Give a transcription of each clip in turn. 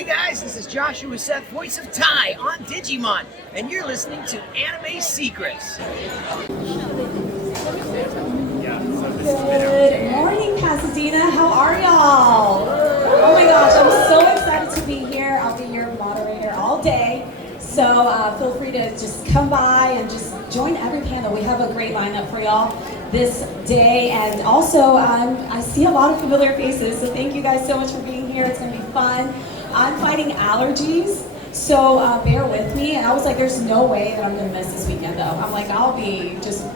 Hey guys, this is Joshua Seth, voice of Tai on Digimon, and you're listening to Anime Secrets. Good morning, Pasadena. How are y'all? Oh my gosh, I'm so excited to be here. I'll be your moderator all day. So feel free to just come by and just join every panel. We have a great lineup for y'all this day. And also, I see a lot of familiar faces. So thank you guys so much for being here. It's going to be fun. I'm fighting allergies, so bear with me. And I was like, there's no way that I'm going to miss this weekend, though. I'm like, I'll be just...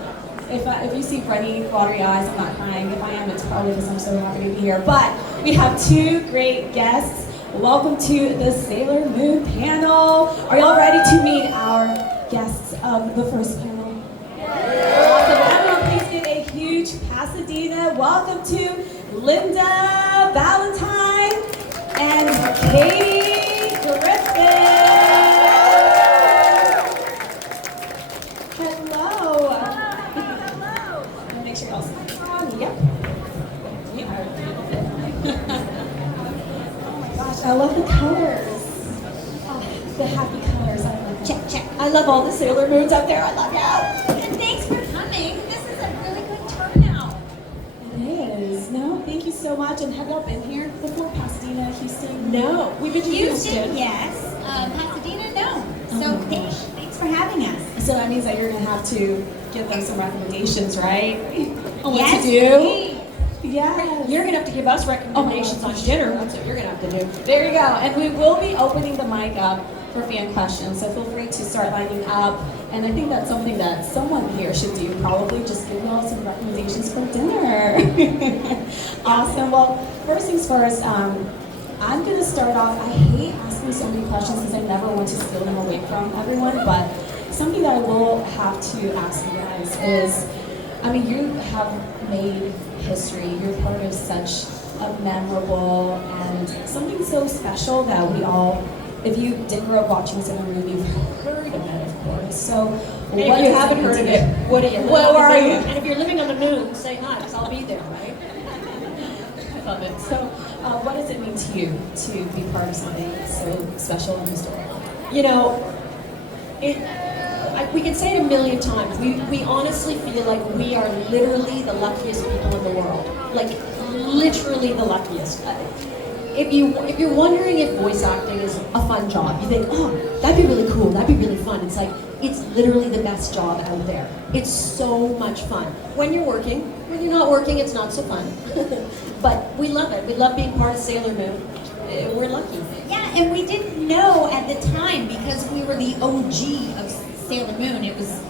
If you see runny, watery eyes, I'm not crying. If I am, it's probably because I'm so happy to be here. But we have two great guests. Welcome to the Sailor Moon panel. Are y'all ready to meet our guests of the first panel? Awesome. Everyone, please give a huge Pasadena welcome to Linda Ballantyne and Katie Griffin. I love the colors. Oh, the happy colors. I love them. Check. I love all the Sailor Moons out there. I love you. And thanks for coming. This is a really good turnout. It is. No, thank you so much. And have y'all been here before? Pasadena, Houston? No. We've been to Houston. Yes. Pasadena, no. So thanks for having us. So that means that you're going to have to give them some recommendations, right? On what yes, to do? Please. Yeah. You're going to have to give us recommendations on dinner. That's what you're going to have to do. There you go. And we will be opening the mic up for fan questions. So feel free to start lining up. And I think that's something that someone here should do. Probably just give y'all some recommendations for dinner. Awesome. Well, first things first, I'm going to start off. I hate asking so many questions because I never want to steal them away from everyone. But something that I will have to ask you guys is, you have made history. You're part of such a memorable and something so special that we all, if you didn't grow up watching Sailor Moon, you've heard of it, of course. So, and if you haven't heard of it, what are you? Where are you? And if you're living on the moon, say hi, because I'll be there, right? I love it. So, what does it mean to you to be part of something so special and historical? We can say it a million times. We honestly feel like we are literally the luckiest people in the world. Like, literally the luckiest. If you're wondering if voice acting is a fun job, you think, oh, that'd be really cool, that'd be really fun. It's like, it's literally the best job out there. It's so much fun. When you're working, when you're not working, it's not so fun. But we love it. We love being part of Sailor Moon. We're lucky. Yeah, and we didn't know at the time because we were the OG of Sailor Moon. It was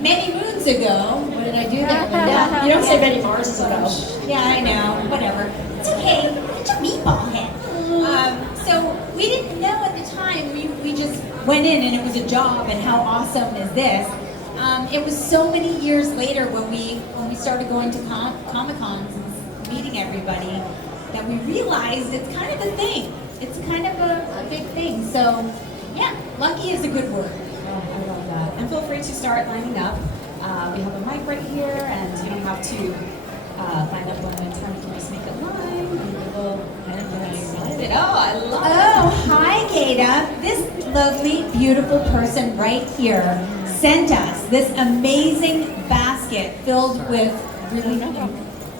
many moons ago. What did I do there? Yeah, you don't say many Marses ago. Yeah, I know. Whatever. It's okay. It's a meatball head. So we didn't know at the time. We just went in and it was a job. And how awesome is this? It was so many years later when we started going to Comic-Cons and meeting everybody that we realized it's kind of a thing. It's kind of a big thing. So yeah, lucky is a good word. I love that. And feel free to start lining up. We have a mic right here, and you don't have to line up one at a time. You can just make a line. And excited. Oh, I love it. Oh, hi, Gata. This lovely, beautiful person right here sent us this amazing basket filled with really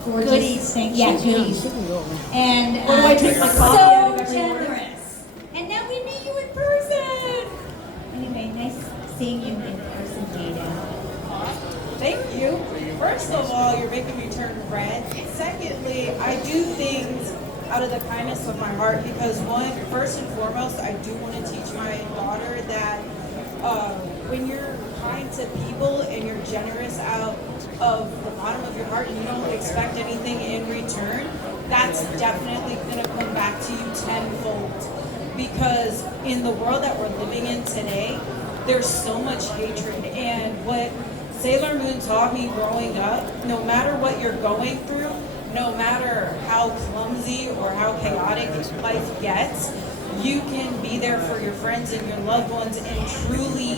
gorgeous Goodies. things. Yeah, goodies. And What do I drink my coffee out so of every morning? generous. And now we meet you in person. Anyway, nice seeing you in person, Gata. Thank you. First of all, you're making me turn red. Secondly, I do things out of the kindness of my heart because first and foremost, I do want to teach my daughter that when you're kind to people and you're generous out of the bottom of your heart and you don't expect anything in return, that's definitely going to come back to you tenfold. Because in the world that we're living in today, there's so much hatred. And what Sailor Moon taught me growing up, no matter what you're going through, no matter how clumsy or how chaotic life gets, you can be there for your friends and your loved ones and truly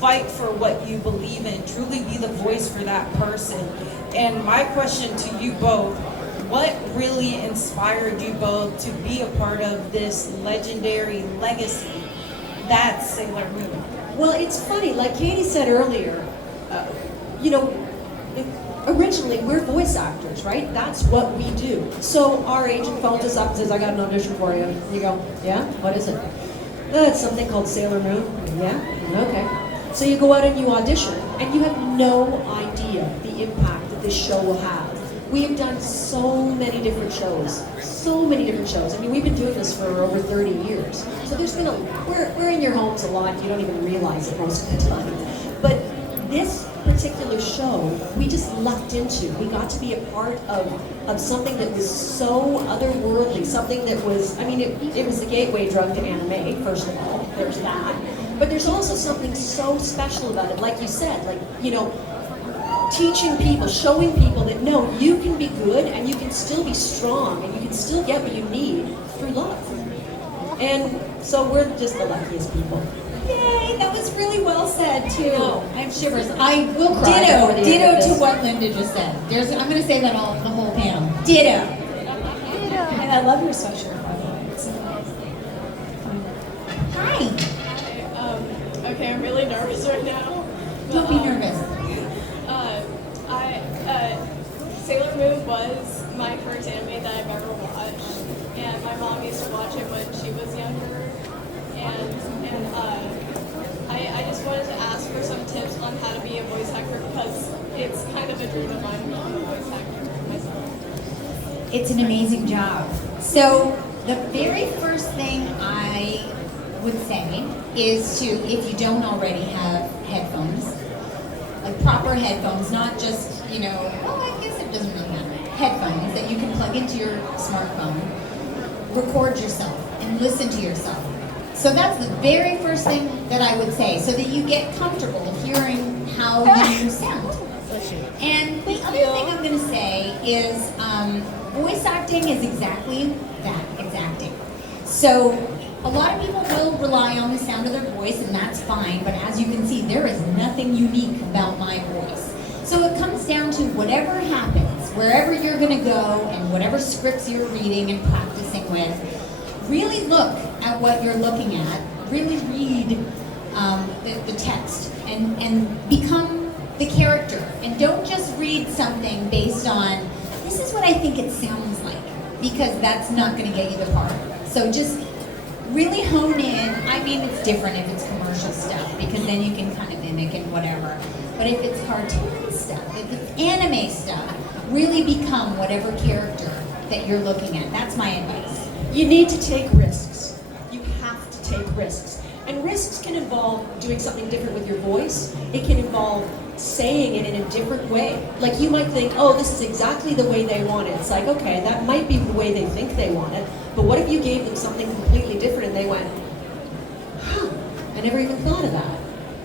fight for what you believe in, truly be the voice for that person. And my question to you both, what really inspired you both to be a part of this legendary legacy that's Sailor Moon? Well, it's funny, like Katie said earlier, you know, originally we're voice actors, right? That's what we do. So our agent phones us up and says, I got an audition for you. You go, yeah? What is it? It's something called Sailor Moon. Yeah? Okay. So you go out and you audition, and you have no idea the impact that this show will have. We have done so many different shows. So many different shows. I mean, we've been doing this for over 30 years. So there's been we're in your homes a lot, you don't even realize it most of the time. But this particular show, we just lucked into. We got to be a part of something that was so otherworldly, something that was, I mean, it was the gateway drug to anime, first of all. There's that. But there's also something so special about it, like you said, like, you know, teaching people, showing people that no, you can be good and you can still be strong and you can still get what you need through love. And so we're just the luckiest people. Yay, that was really well said too. I have shivers. I will cry before the end of Ditto this. to what Linda just said. I'm going to say that on the whole panel. Ditto. And I love your sweatshirt, by the way. It's Hi. Okay, I'm really nervous right now. Don't be nervous. Sailor Moon was my first anime that I've ever watched, and my mom used to watch it when she was younger. And I just wanted to ask for some tips on how to be a voice actor because it's kind of a dream of mine to be a voice actor myself. It's an amazing job. So the very first thing I would say is to, if you don't already have headphones, like proper headphones, not just, you know, oh, I guess it doesn't really matter. Headphones that you can plug into your smartphone, record yourself and listen to yourself. So that's the very first thing that I would say, so that you get comfortable hearing how you sound. And the other thing I'm going to say is voice acting is exactly that, it's acting. So a lot of people will rely on the sound of their voice, and that's fine, but as you can see, there is nothing unique about my voice. So it comes down to whatever happens, wherever you're going to go, and whatever scripts you're reading and practicing with, really look at what you're looking at, really read the text, and become the character. And don't just read something based on, this is what I think it sounds like, because that's not going to get you the part. So just really hone in. I mean, it's different if it's commercial stuff, because then you can kind of mimic and whatever. But if it's cartoon stuff, if it's anime stuff, really become whatever character that you're looking at. That's my advice. You need to take risks. You have to take risks. And risks can involve doing something different with your voice. It can involve saying it in a different way. Like you might think, oh, this is exactly the way they want it. It's like, okay, that might be the way they think they want it. But what if you gave them something completely different and they went, huh, I never even thought of that.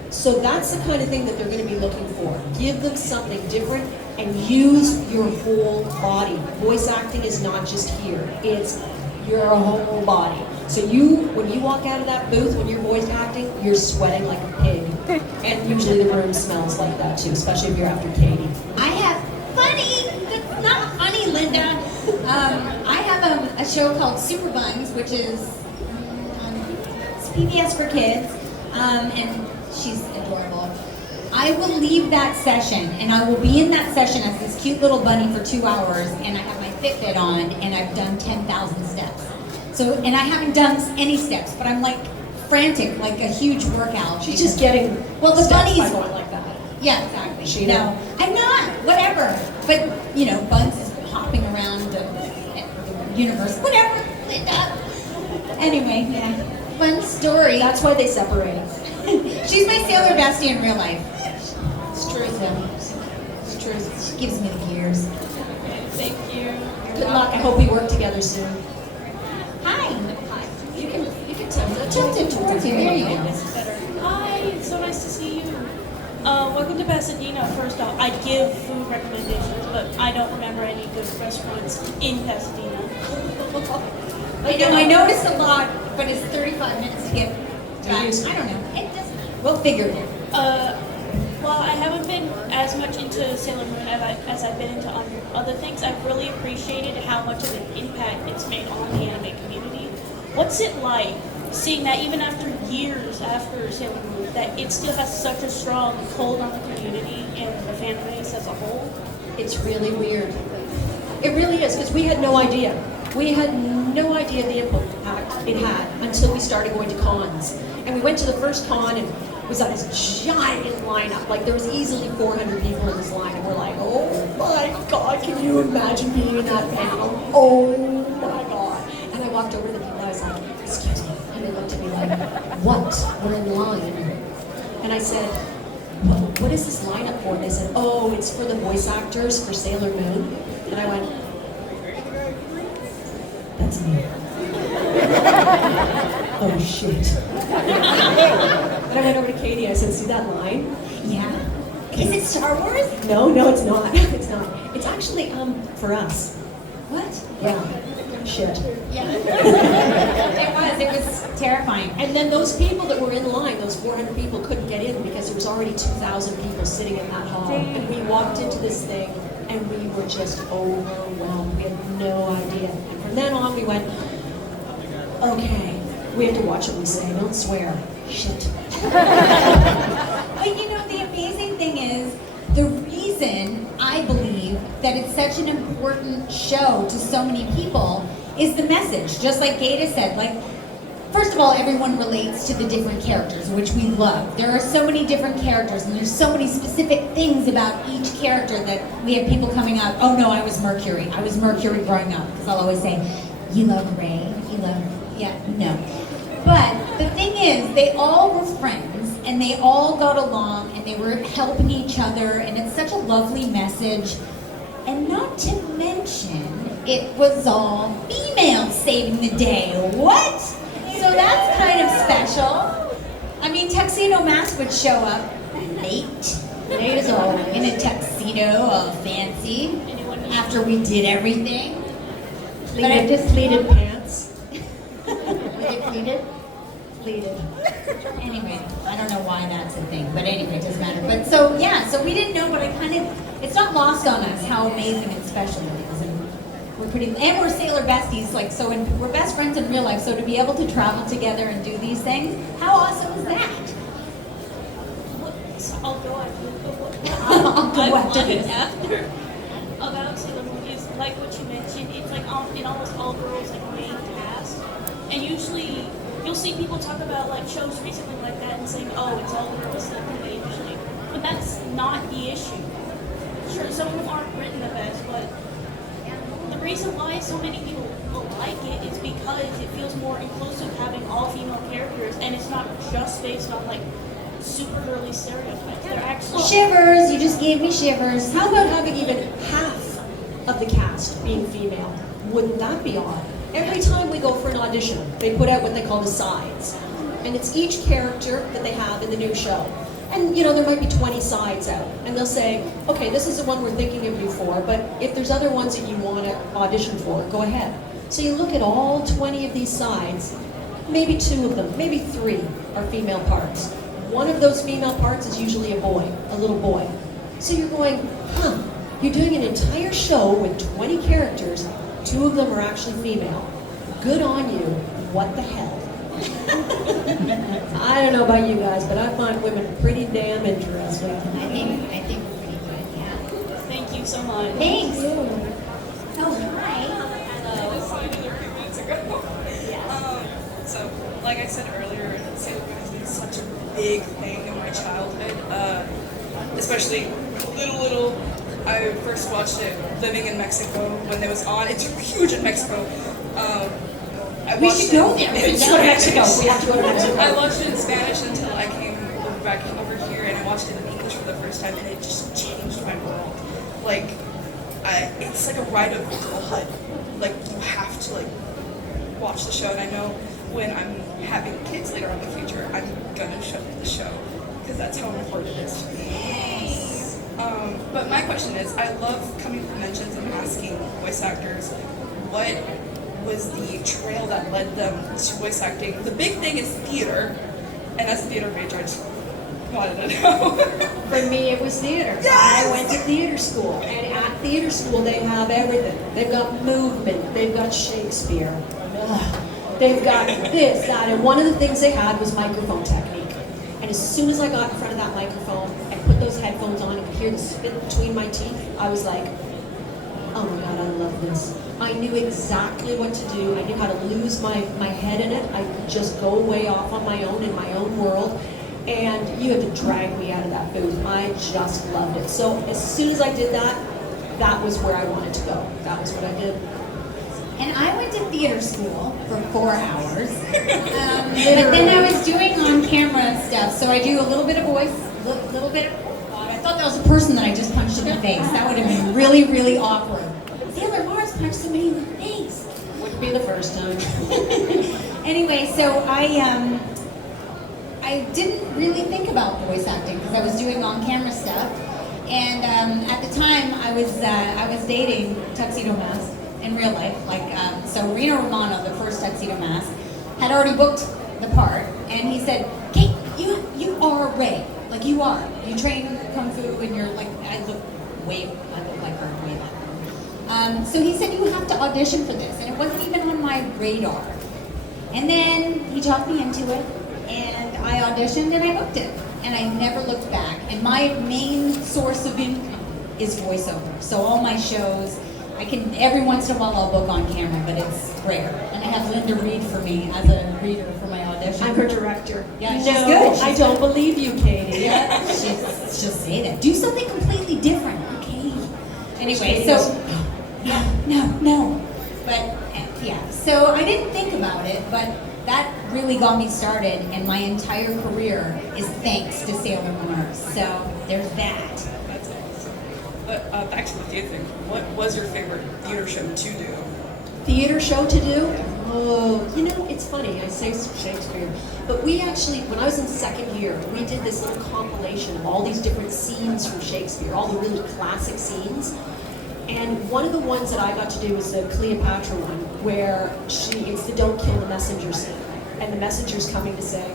So that's the kind of thing that they're going to be looking for. Give them something different and use your whole body. Voice acting is not just here. It's your whole body. So when you walk out of that booth, when you're voice acting, you're sweating like a pig. And usually the room smells like that too, especially if you're after Katie. I have funny, but not funny, Linda. I have a show called Super Buns, which is it's PBS for kids, and she's adorable. I will leave that session, and I will be in that session as this cute little bunny for 2 hours, and I have my Fitbit on, and I've done 10,000 steps. So, and I haven't done any steps, but I'm like frantic, like a huge workout. She's just getting well, the steps bunnies by going like that. Yeah, exactly. She No, I'm not. Whatever. But you know, Buns is hopping around the universe. Whatever. Linda. Anyway, yeah. Fun story. That's why they separated. She's my sailor bestie in real life. It's truth. It's truth. She gives me the gears. Thank you. Good luck. I hope we work together soon. Hi. You can Tilt it towards you. There you go. Hi, it's so nice to see you. Welcome to Pasadena. First off, I give food recommendations, but I don't remember any good restaurants in Pasadena. I noticed a lot, but it's 35 minutes to get back. I don't know. It doesn't matter. We'll figure it out. Well, while I haven't been as much into Sailor Moon as I've been into other things, I've really appreciated how much of an impact it's made on the anime community. What's it like seeing that even after years after Sailor Moon, that it still has such a strong hold on the community and the fan base as a whole? It's really weird. It really is, because we had no idea. We had no idea the impact it had until we started going to cons. And we went to the first con and it was on this giant lineup. Like there was easily 400 people in this line and we're like, oh my God, can you imagine being in that panel? Oh my God. And I walked over to the people and I was like, excuse me. And they looked at me like, what? We're in line. And I said, what is this lineup for? And they said, oh, it's for the voice actors for Sailor Moon. And I went, that's me. Oh shit. And I went over to Katie, I said, see that line? Yeah. Is it Star Wars? No, it's not. It's not. It's actually, for us. What? Yeah. Shit. Yeah. It was terrifying. And then those people that were in line, those 400 people couldn't get in because there was already 2,000 people sitting in that hall. And we walked into this thing and we were just overwhelmed. We had no idea. And from then on we went, okay, we have to watch what we say, don't swear. Shit. But you know, the amazing thing is, the reason I believe that it's such an important show to so many people is the message. Just like Gata said, like, first of all, everyone relates to the different characters, which we love. There are so many different characters, and there's so many specific things about each character that we have people coming up, oh no, I was Mercury. I was Mercury growing up. Because I'll always say, you love Ray, you love, yeah, no. But the thing is, they all were friends, and they all got along, and they were helping each other, and it's such a lovely message. And not to mention, it was all females saving the day. What? So that's kind of special. I mean, Tuxedo Mask would show up late as all, in a tuxedo, all fancy, after we did everything. But I just pleated pants. Pleated. Anyway, I don't know why that's a thing, but anyway, it doesn't matter. But so, yeah, so we didn't know, but I kind of, it's not lost on us how amazing and special it is. And we're Sailor besties, like, so we're best friends in real life, so to be able to travel together and do these things, how awesome is that? I'll go after. I'll go I've after learned this. after about Sailor Moon is like what you mentioned. It's like in almost all girls like main cast, and usually you'll see people talk about like shows recently like that and saying, oh, it's all girls that play usually, but that's not the issue. Sure, some of them aren't written the best, but the reason why so many people like it is because it feels more inclusive having all female characters, and it's not just based on like super girly stereotypes. They're actually Shivers, you just gave me shivers. How about having even half of the cast being female? Wouldn't that be odd? Every time we go for an audition, they put out what they call the sides. And it's each character that they have in the new show. And you know, there might be 20 sides out. And they'll say, okay, this is the one we're thinking of you for, but if there's other ones that you want to audition for, go ahead. So you look at all 20 of these sides, maybe 2 of them, maybe 3 are female parts. One of those female parts is usually a boy, a little boy. So you're going, huh, you're doing an entire show with 20 characters, 2 of them are actually female. Good on you, what the hell? I don't know about you guys, but I find women pretty damn interesting. I think we're pretty good, yeah. thank you so much. Thanks. Oh, hi. I just saw you there a few minutes ago. So, like I said earlier, Sailor Moon has been such a big thing in my childhood. Especially little. I first watched it living in Mexico when it was on. It's huge in Mexico. We should go there. We have to go to Mexico. We have to go to Mexico. I watched it in Spanish until I came back over here, and I watched it in English for the first time, and it just changed my world. Like, it's like a rite of blood. Like, you have to like watch the show, and I know when I'm having kids later on in the future, I'm gonna show the show because that's how important it is to me. But my question is, I love coming to conventions and asking voice actors what was the trail that led them to voice acting. The big thing is theater, and as a theater major, I just wanted to know. For me, it was theater. I went to theater school, and at theater school, they have everything. They've got movement, they've got Shakespeare, they've got this, that, and one of the things they had was microphone technique. And as soon as I got in front of that microphone and put those headphones on and could hear the spit between my teeth, I was like, oh my God, I love this. I knew exactly what to do. I knew how to lose my head in it. I could just go way off on my own in my own world. And you had to drag me out of that booth. I just loved it. So as soon as I did that, that was where I wanted to go. That was what I did. And I went to theater school for 4 hours. But then I was doing on-camera stuff. So I do a little bit of voice, a little bit of... Oh God, I thought that was a person that I just punched in the face. That would have been really, really awkward. Sailor Mars punched somebody in the face. Wouldn't be the first time. Anyway, so I didn't really think about voice acting because I was doing on-camera stuff. And at the time, I was dating Tuxedo Mask in real life. So Reno Romano, the first Tuxedo Mask, had already booked the part, and he said, "Kate, you are Ray. Like you are. You train kung fu, and you're like I look like her way back then." So he said, "You have to audition for this," and it wasn't even on my radar. And then he talked me into it, and I auditioned and I booked it, and I never looked back. And my main source of income is voiceover. So all my shows, every once in a while I'll book on camera, but it's rare. And I have Linda read for me as a reader for my audition. I'm her director. Yeah, she's no, good. I don't believe you, Katie. Yeah, she'll say that. Do something completely different, okay? Anyway, so no. But yeah, so I didn't think about it, but that really got me started, and my entire career is thanks to Sailor Mars. So there's that. That's awesome. But back to the theater thing. What was your favorite theater show to do? Theater show to do? Oh, you know, it's funny, I say Shakespeare, but we actually, when I was in second year, we did this little compilation of all these different scenes from Shakespeare, all the really classic scenes. And one of the ones that I got to do was the Cleopatra one, where it's the don't kill the messenger scene. And the messenger's coming to say,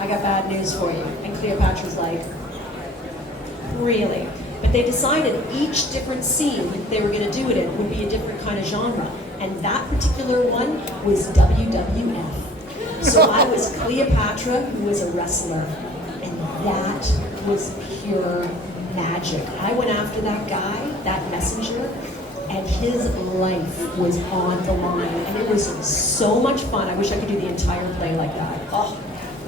I got bad news for you. And Cleopatra's like, really? But they decided each different scene that they were going to do it in would be a different kind of genre. And that particular one was WWF. So I was Cleopatra, who was a wrestler. And that was pure magic. I went after that guy, that messenger, and his life was on the line. And it was so much fun. I wish I could do the entire play like that. Oh,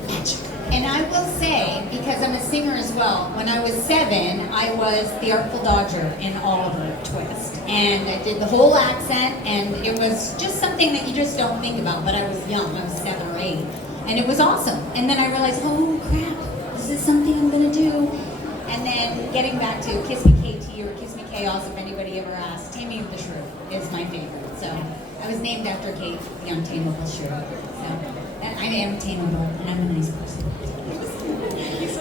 magic. And I will say, because I'm a singer as well, when I was 7, I was the Artful Dodger in Oliver Twist. And I did the whole accent, and it was just something that you just don't think about, but I was young, I was 7 or 8. And it was awesome. And then I realized, oh crap, this is something I'm gonna do. And then getting back to Kiss Me KT or Kiss Me Chaos, if anybody ever asked, Taming of the Shrew is my favorite. So I was named after Kate, the untamable shrew. So, and I am tameable, and I'm a nice person.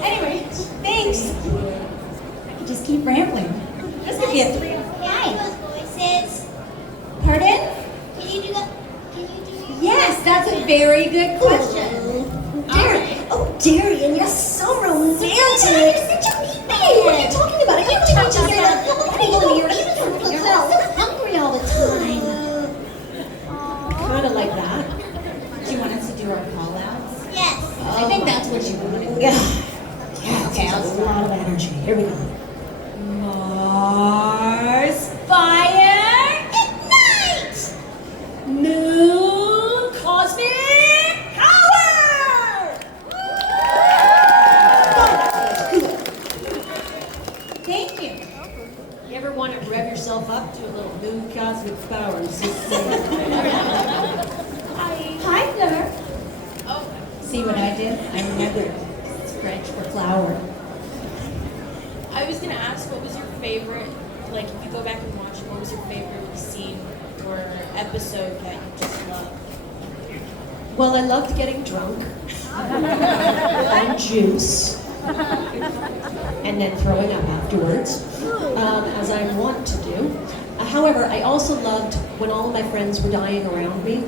Anyway, thanks. I can just keep rambling. This could be a 3 hour. Hi. Voices. Pardon? Can you do that? Can you do? Yes, that's a very good question. Darian. Oh, Darian, you're so romantic. You're such a meat man. What are you talking about? I can't wait to hear that. You're so hungry all the time. Kind of like that. Do you want us to do our call outs? Yes. I think that's what you wanted. Yeah, Okay, I'll a lot of energy. Here we go. Mars, fire, Ignite. moon, cosmic power! Thank you. You ever want to rev yourself up to a little new cosmic power? And just say, Hi, Fleur. Oh, see what I did? I remembered. It's French for flower. I was gonna ask, what was your favorite, like if you go back and watch it, what was your favorite scene or episode that you just loved? well, I loved getting drunk on juice and then throwing up afterwards, as I want to do. However, I also loved when all of my friends were dying around me,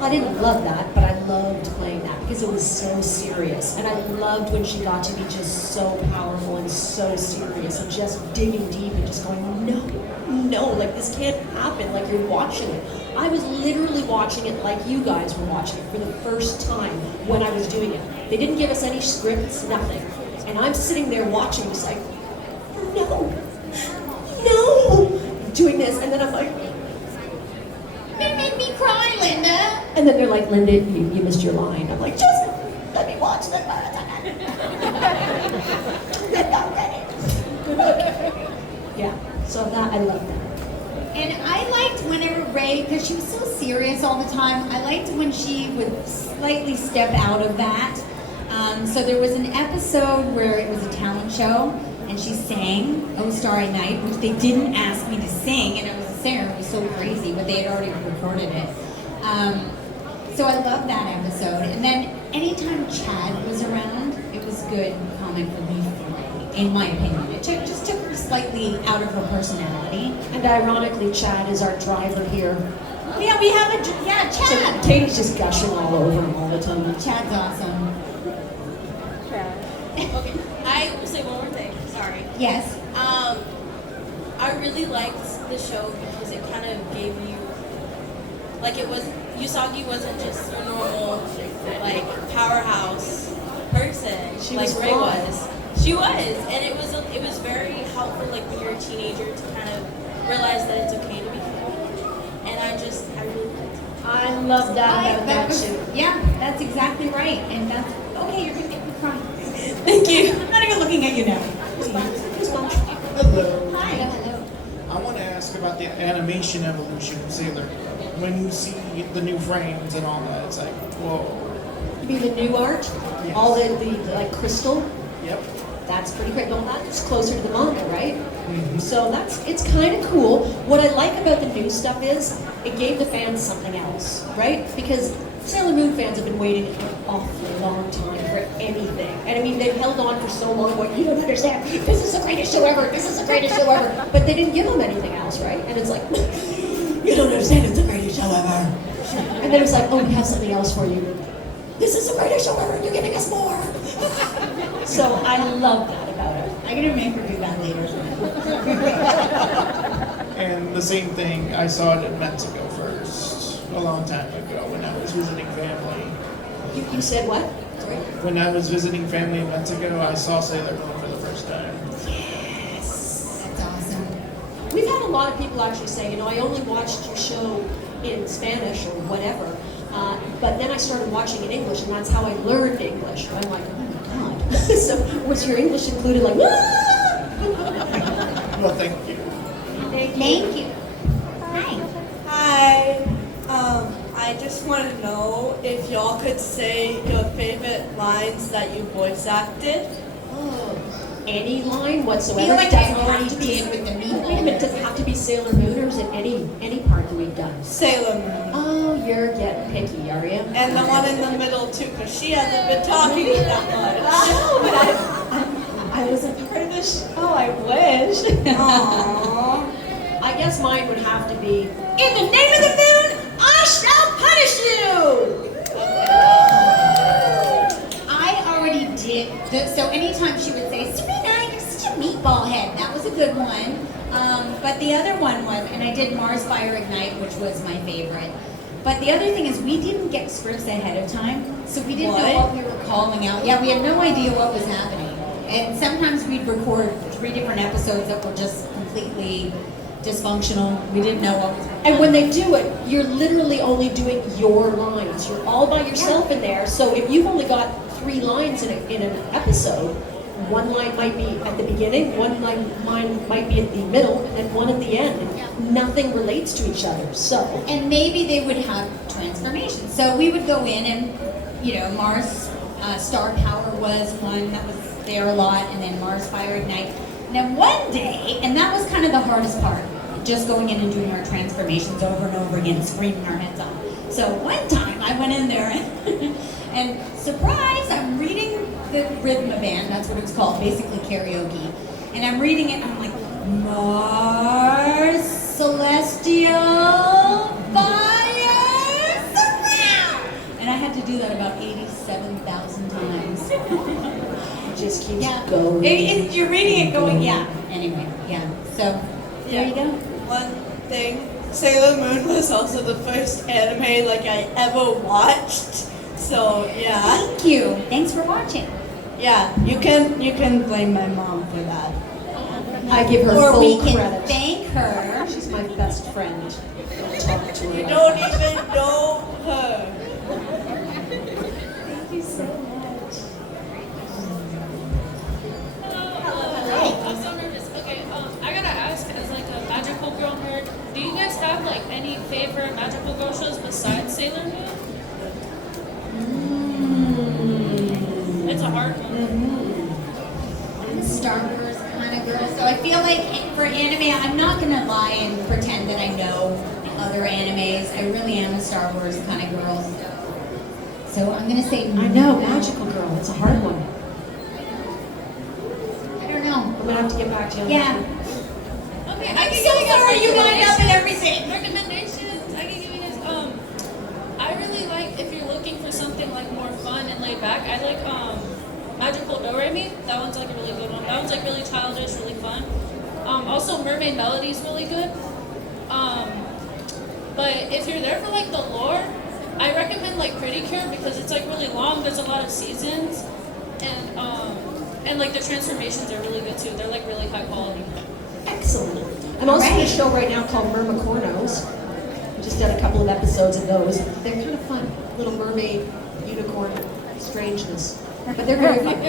I didn't love that, but I loved playing that because it was so serious. And I loved when she got to be just so powerful and so serious and just digging deep and just going, no, like this can't happen, like you're watching it. I was literally watching it like you guys were watching it for the first time when I was doing it. They didn't give us any scripts, nothing. And I'm sitting there watching just like, no, doing this, and then I'm like, It made me cry, Linda. and then they're like, Linda, you missed your line. I'm like, just let me watch the I'm not ready. Yeah, so that, I love that. And I liked whenever Ray, because she was so serious all the time, I liked when she would slightly step out of that. So there was an episode where it was a talent show, and she sang "Oh Starry Night," which they didn't ask me to sing, and I was a singer. It was so crazy, but they had already recorded it. So I loved that episode. And then anytime Chad was around, it was good comic relief for me, in my opinion. It just took her slightly out of her personality. And ironically, Chad is our driver here. Yeah, we have Chad. So Katie's just gushing all over him all the time. Chad's awesome. Okay, I will say one more thing. Sorry. Yes. I really liked the show because it kind of gave you, like, it was, Usagi wasn't just your normal, like, powerhouse person. She like was Ray flawed. was. She was, and it was very helpful, like, when you're a teenager to kind of realize that it's okay to be flawed. And I really liked it. I love that about that too. Yeah, that's exactly right. And that's, okay, you're going to make me cry. Thank you. I'm not even looking at you now. Hello. Hi. Hello. I want to ask about the animation evolution of Sailor. When you see the new frames and all that, it's like, whoa. You mean the new art? Yes. All the like crystal? Yep. That's pretty great. Well, that's closer to the manga, right? So it's kind of cool. What I like about the new stuff is it gave the fans something else, right? Because Sailor Moon fans have been waiting an awfully long time for anything. And I mean, they've held on for so long going, you don't understand, this is the greatest show ever, this is the greatest show ever. But they didn't give them anything else, right? And it's like, you don't understand, it's the greatest show ever. And then it's like, oh, we have something else for you. This is the greatest show ever, and you're giving us more. So I love that about it. I'm going to make her do that later. And the same thing, I saw it in Mexico first, a long time ago when I was visiting family. You said what? Sorry. When I was visiting family in Mexico, I saw Sailor Moon for the first time. Yes. That's awesome. We've had a lot of people actually say, I only watched your show in Spanish or whatever, but then I started watching in English, and that's how I learned English. And I'm like, oh my God. So was your English included like, Well, thank you. Thank you. Hi. Hi. I just want to know if y'all could say your favorite lines that you voice acted. Any line whatsoever. I feel like Doesn't I have already to be. did with the meatball. Wait a minute, does it have to be Sailor Moon, or is it any part that we've done? Sailor Moon. Oh, you're getting picky, are you? And the one in the middle too, because she hasn't been talking that much. No, but I wasn't part of this. Oh, I wish. Aww. I guess mine would have to be, In the name of the moon, I shall punish you! I already did. So anytime she would say, Serena, you're such a meatball head. That was a good one. But the other one was, and I did Mars Fire Ignite, which was my favorite. But the other thing is we didn't get scripts ahead of time, so we didn't know what we were calling out. Yeah, we had no idea what was happening. And sometimes we'd record 3 different episodes that were just completely dysfunctional. We didn't know what was happening. and when they do it, you're literally only doing your lines. You're all by yourself in there. So if you've only got 3 lines in an episode, one line might be at the beginning, one line might be at the middle, and then one at the end. Nothing relates to each other. So, And maybe they would have transformations. So we would go in and, Mars Star Power was one that was there a lot, and then Mars Fire Ignite. And then one day, and that was kind of the hardest part, just going in and doing our transformations over and over again, screaming our heads off. So one time I went in there and surprise, I'm reading the rhythm band, that's what it's called, basically karaoke. And I'm reading it and I'm like, Mars, Celestial, Fire, Surround! just keeps Yeah. going. You're reading it going, yeah. Anyway, yeah. So, there you go. One thing, Sailor Moon was also the first anime like I ever watched. So yeah. Thank you. Thanks for watching. Yeah, you can blame my mom for that. I give her Or full we can credit. thank her. She's my best friend. Don't talk to her. You don't even know her. Thank you so much. I'm so nervous. Okay, I gotta ask, as like a magical girl nerd, do you guys have like any favorite magical girl shows besides Sailor Moon? It's a hard one. I'm a Star Wars kind of girl, so I feel like for anime, I'm not gonna lie and pretend that I know other animes. I really am a Star Wars kind of girl. So I'm gonna say I know, magical girl. It's a hard one. I don't know. I'm gonna have to get back to you. on Yeah. that. Okay, I'm so sorry you lined up and everything. Recommendations. I can give you guys. I really like, if you're looking for something like more fun and laid back, I like Magical Do-Re-Mi. That one's like a really good one. That one's like really childish, really fun. Also Mermaid Melody is really good. But if you're there for like the lore, I recommend like Pretty Cure because it's like really long. There's a lot of seasons, and like the transformations are really good too. They're like really high quality. Excellent. I'm also in a show right now called Mermacornos. We just done a couple of episodes of those. They're kind of fun. Little mermaid, unicorn, strangeness. But they're very fun.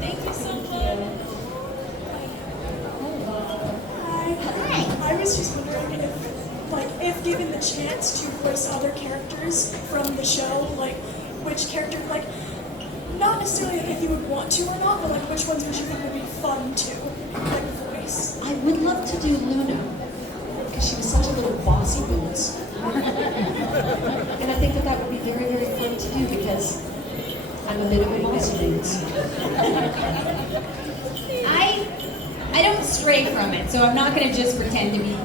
Thank you so much. Hi. I was just wondering if given the chance to voice other characters from the show, like which character, like not necessarily if you would want to or not, but like which ones would you think would be fun to like voice? I would love to do Luna because she was such a little bossy boots. And I think that would be very, very fun to do because I'm a bit of a bossy boots. I don't stray from it, so I'm not going to just pretend to be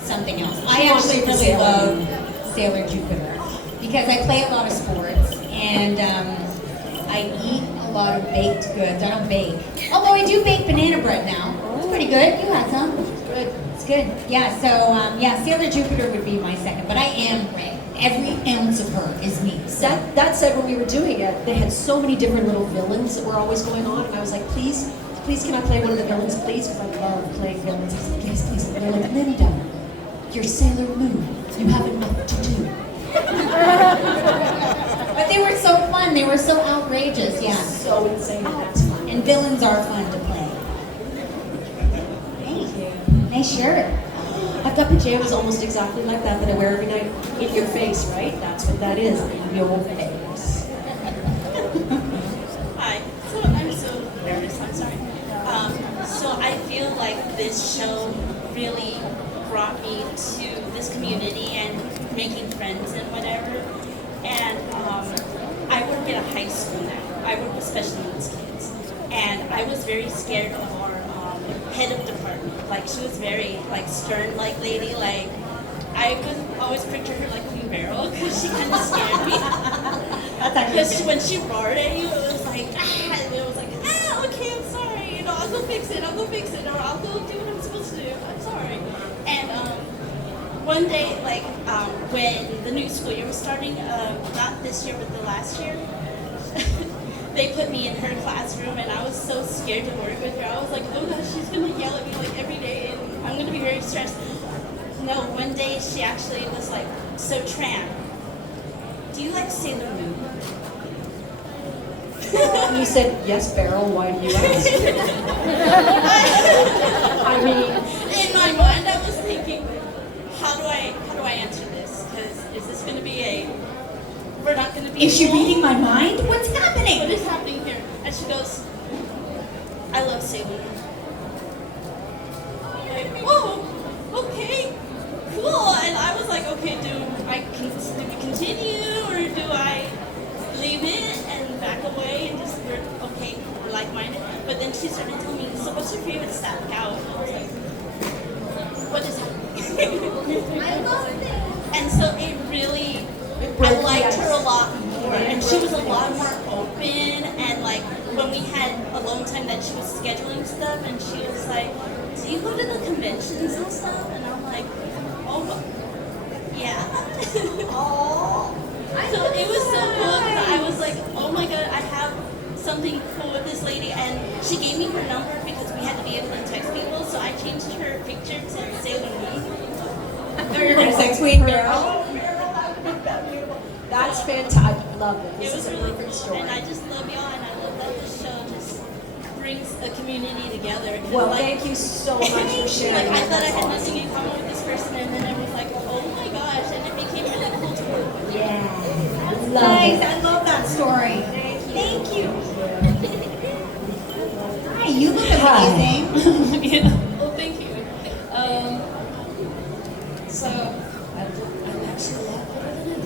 something else. I wants actually to be really Sailor love Moon. Sailor Jupiter because I play a lot of sports and I eat a lot of baked goods. I don't bake. Although I do bake banana bread now. It's pretty good. You had some. Good. It's good. Yeah, so Sailor Jupiter would be my second, but I am Ray. Every ounce of her is me. So. That said, when we were doing it, they had so many different little villains that were always going on, and I was like, please can I play one of the villains, please? Because I love playing villains. I said, please. And they're like, Linda, you're Sailor Moon. You have enough to do. But they were so fun. They were so outrageous. Yeah. So insane. That's fun. And villains are fun to play. Thank you. Nice shirt. I've got pajamas almost exactly like that I wear every night. In your face, right? That's what that is. In your face. Hi. So I'm so nervous. I'm sorry. So I feel like this show really brought me to this community and making friends and whatever. And I work at a high school now. I work with special needs kids. And I was very scared of our head of department. Like, she was very, like, stern, like, lady. Like, I would always picture her like Queen Beryl because she kind of scared me. Because when she roared at you, it was like, and it was like, okay, I'm sorry. I'll go fix it, or I'll go do what I'm supposed to do. I'm sorry. And one day, like, when the new school year was starting, not this year, but the last year, they put me in her classroom, and I was so scared to work with her. I was like, oh gosh, she's gonna yell at me like every day, and I'm gonna be very stressed. No, one day she actually was like, so Tran, do you like Sailor Moon? And you said, yes, Beryl, why do you ask? I mean, in my mind, I was thinking, how do I answer this? Because is this going to be we're not going to be. Is she reading my mind? What's happening? What is happening here? And she goes, I love Sailor Moon. I'm like, whoa, okay, cool. And I was like, okay, do we continue or do I leave it and back away and just we're okay, we're like-minded? But then she started telling me, so what's your favorite sap cow? And I was like, what is happening? I love it. And so it really, I liked her a lot more, and she was a lot more open and like when we had alone time that she was scheduling stuff, and she was like, "Do you go to the conventions and stuff?" And I'm like, "Oh, yeah." Oh, So it was so cool. I was like, "Oh my god, I have something cool with this lady," and she gave me her number because we had to be able to text people. So I changed her picture to Sailor Moon. you're gonna say Queen Meryl. That's fantastic. I love it. It This was is a really perfect cool, story. and I just love y'all, and I love that this show just brings a community together. 'Cause, Well, like, thank you so much for sharing. Like I thought I That's had awesome. nothing in common with this person, and then I was like, oh my gosh, and it became really cool to work with. Yeah. That's Love nice. it. I love that story. Thank you. Hi, you look amazing. Yeah. Well, thank you. So, I'm actually a lot better than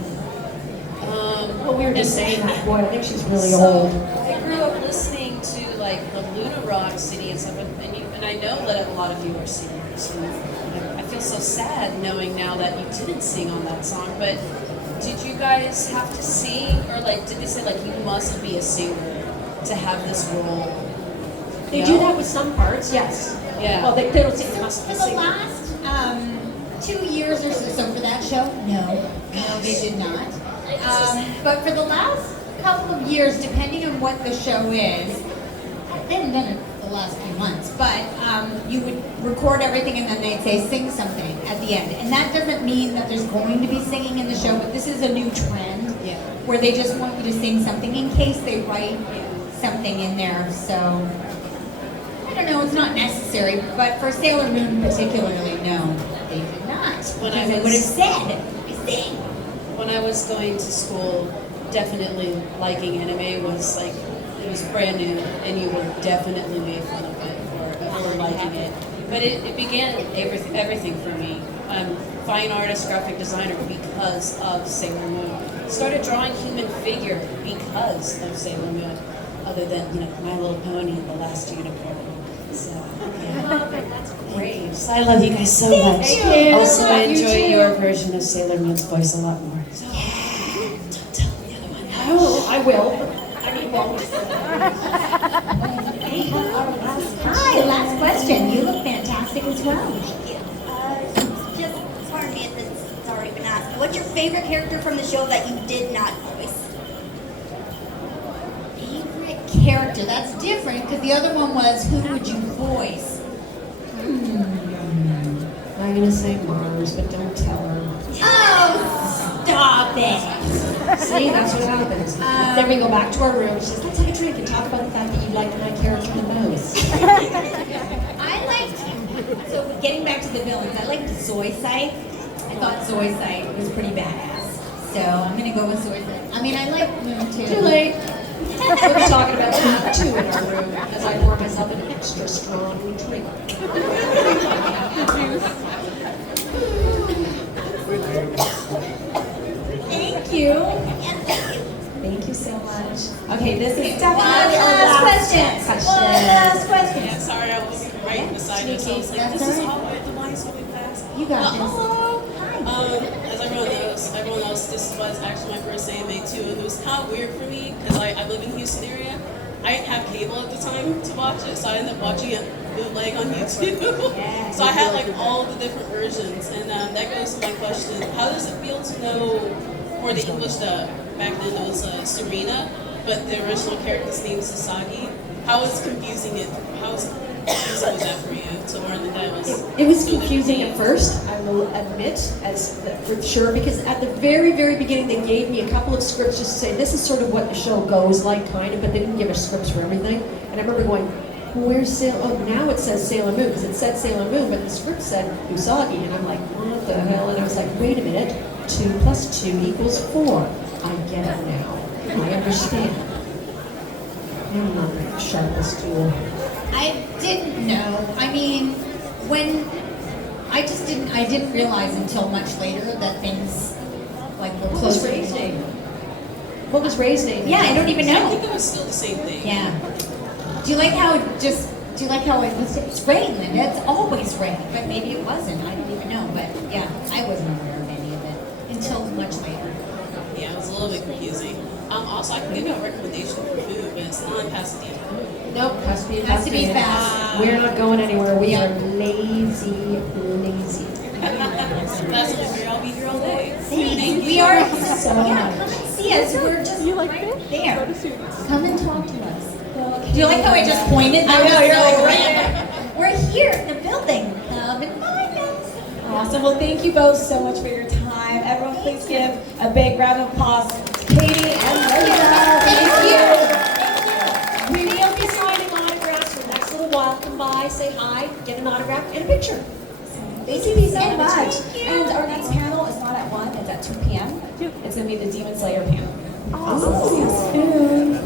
I am. Well, we were just saying that. Boy, I think she's really old. I grew up listening to like the Luna Rock City and stuff, and I know that a lot of you are singers. And I feel so sad knowing now that you didn't sing on that song. But did you guys have to sing, or like did they say like you must be a singer to have this role? They No? do that with some parts, yes. Yeah. Well, they don't say they must For be the singing. last 2 years or so for that show, no, they did not. But for the last couple of years, depending on what the show is, I haven't done it the last few months, but you would record everything and then they'd say sing something at the end. And that doesn't mean that there's going to be singing in the show, but this is a new trend where they just want you to sing something in case they write something in there. So I don't know, it's not necessary, but for Sailor Moon particularly, no, they did not. When Because I they would have was- said, sing. When I was going to school, definitely liking anime was like, it was brand new, and you were definitely made fun of it for liking it. But it began everything for me. Fine artist, graphic designer because of Sailor Moon. Started drawing human figure because of Sailor Moon, other than, My Little Pony and The Last Unicorn. So, yeah. That's great. So I love you guys so much. Thank you. Also, I Love you enjoy too. your version of Sailor Moon's voice a lot more. So, don't tell the other one. Oh, I will. I mean, well, Hi, last question. You look fantastic as well. Thank you. Just pardon me if it's already been asked. What's your favorite character from the show that you did not voice? Favorite character. That's different because the other one was who would you voice? I'm going to say Mars, but don't tell her. Oh, stop it. See, that's what happens. Then we go back to our room. She says, let's have a drink and talk about the fact that you liked my character the most. I liked, so getting back to the villains, I liked Zoisite. I thought Zoisite was pretty badass. So I'm going to go with Zoisite. I mean, I like Moon too. Too late. We'll be talking about that too in our room as I pour myself an extra strong drink. Thank you. Thank you so much. Okay, this is One definitely our last last question. One last question. Yeah, sorry, I was right beside you, so I was like, That's this is all right. hard. The line's moving fast. You got this. Hello. Hi. As everyone knows, this was actually my first anime too, and it was kind of weird for me because I live in the Houston area. I didn't have cable at the time to watch it, so I ended up watching it bootleg on YouTube. So I had like all the different versions, and that goes to my question: how does it feel to know, for the English dub, back then it was Serena, but the original character's name is Usagi? How is confusing it? How is confusing was that for you to learn that that was? It was two confusing different at first, I will admit, for sure, because at the very, very beginning they gave me a couple of scripts just to say, this is sort of what the show goes like, kind of, but they didn't give us scripts for everything. And I remember going, where's Sailor, oh, now it says Sailor Moon, because it said Sailor Moon, but the script said Usagi, and I'm like, what the hell? And I was like, wait a minute, 2 + 2 = 4. I get it now. I understand. I'm not the sharpest tool. I didn't know. I mean, I didn't realize until much later that things like were What was closer. Ray's name? What was Ray's name? Yeah, I don't even know. I think it was still the same thing. Yeah. Do you like how it was? It's Ray, Linda. It's always Ray. But maybe it wasn't. I don't even know. But yeah, I wasn't aware of any of it until much later. Yeah, it was a little bit confusing. Also, I can give you a recommendation for food, but it's not in Pasadena. Nope, has to be Has to be fast. We're not going anywhere. We are lazy. That's what I'll be here all day. We are So come much. and see us. We're just right there. Come and talk to us. Do you like how I just pointed? That was so random. We're here in the building. Come and find us. Awesome. Well, thank you both so much for your time. Everyone, please give a big round of applause to Katie and Linda. Thank you. We will be signing autographs for the next little while. Come by, say hi, get an autograph and a picture. Thank you so much. And our next panel is not at 1, it's at 2 p.m. It's going to be the Demon Slayer panel. Awesome. See you soon.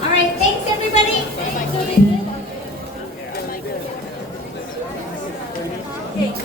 All right. Thanks, everybody. Thank you.